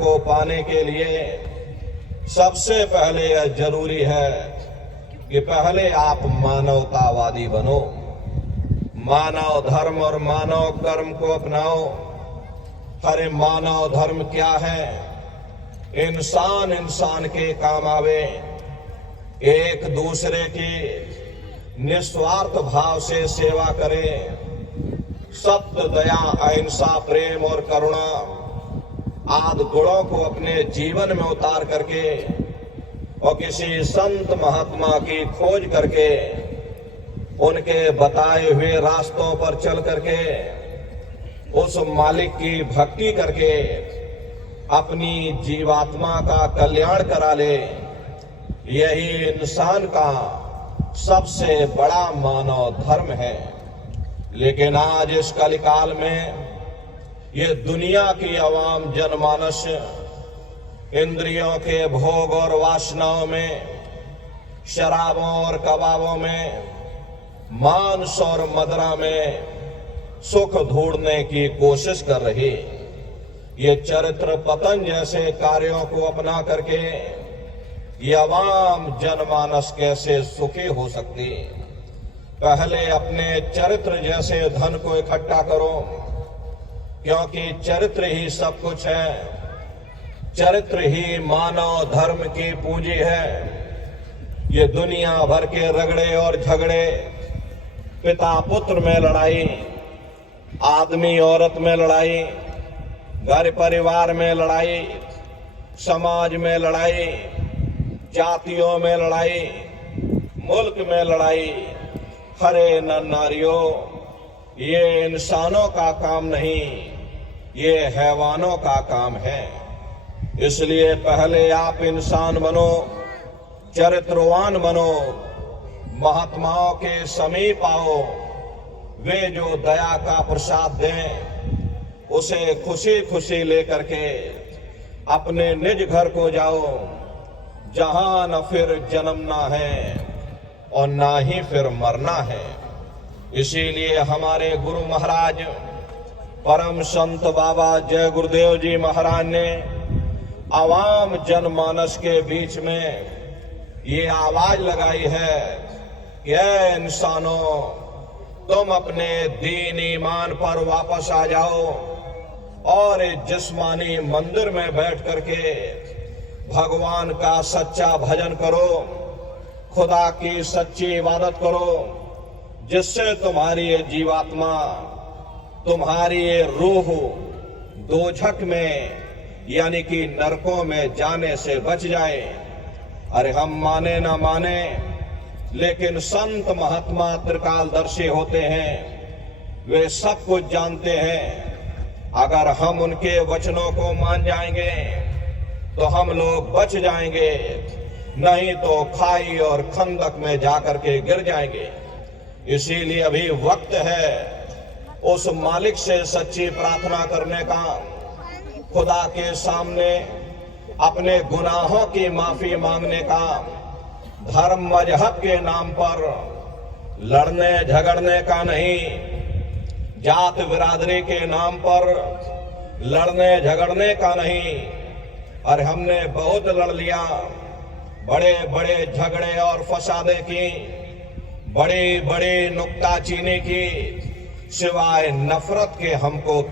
को पाने के लिए सबसे पहले यह जरूरी है कि पहले आप मानवतावादी बनो, मानव धर्म और मानव कर्म को अपनाओ। अरे मानव धर्म क्या है? इंसान इंसान के काम आवे, एक दूसरे की निस्वार्थ भाव से सेवा करे, सत्य, दया, अहिंसा, प्रेम और करुणा आदि गुणों को अपने जीवन में उतार करके और किसी संत महात्मा की खोज करके उनके बताए हुए रास्तों पर चल करके उस मालिक की भक्ति करके अपनी जीवात्मा का कल्याण करा ले, यही इंसान का सबसे बड़ा मानव धर्म है। लेकिन आज इस कलिकाल में ये दुनिया की आवाम जनमानस इंद्रियों के भोग और वासनाओं में, शराबों और कबाबों में, मांस और मदिरा में सुख ढूंढने की कोशिश कर रही। ये चरित्र पतन जैसे कार्यों को अपना करके ये आवाम जनमानस कैसे सुखी हो सकती? पहले अपने चरित्र जैसे धन को इकट्ठा करो, क्योंकि चरित्र ही सब कुछ है। चरित्र ही मानव धर्म की पूंजी है। ये दुनिया भर के रगड़े और झगड़े, पिता पुत्र में लड़ाई, आदमी औरत में लड़ाई, घर परिवार में लड़ाई, समाज में लड़ाई, जातियों में लड़ाई, मुल्क में लड़ाई। हरे नर नारियों, ये इंसानों का काम नहीं, ये हैवानों का काम है। इसलिए पहले आप इंसान बनो, चरित्रवान बनो, महात्माओं के समीप आओ। वे जो दया का प्रसाद दें उसे खुशी खुशी लेकर के अपने निज घर को जाओ, जहां न फिर जन्मना है और ना ही फिर मरना है। इसीलिए हमारे गुरु महाराज परम संत बाबा जय गुरुदेव जी महाराज ने आवाम जनमानस के बीच में ये आवाज लगाई है कि ऐ इंसानों, तुम अपने दीन ईमान पर वापस आ जाओ और इस जिस्मानी मंदिर में बैठ करके भगवान का सच्चा भजन करो, खुदा की सच्ची इबादत करो, जिससे तुम्हारी ये जीवात्मा, तुम्हारी ये रूह दोजख में यानी कि नरकों में जाने से बच जाए। अरे हम माने ना माने, लेकिन संत महात्मा त्रिकालदर्शी होते हैं, वे सब कुछ जानते हैं। अगर हम उनके वचनों को मान जाएंगे तो हम लोग बच जाएंगे, नहीं तो खाई और खंदक में जाकर के गिर जाएंगे। इसीलिए अभी वक्त है उस मालिक से सच्ची प्रार्थना करने का, खुदा के सामने अपने गुनाहों की माफी मांगने का। धर्म मजहब के नाम पर लड़ने झगड़ने का नहीं, जात बिरादरी के नाम पर लड़ने झगड़ने का नहीं। और हमने बहुत लड़ लिया, बड़े बड़े झगड़े और फसादे की, बड़ी बड़ी नुक्ताचीनी की, सिवाय नफरत के हमको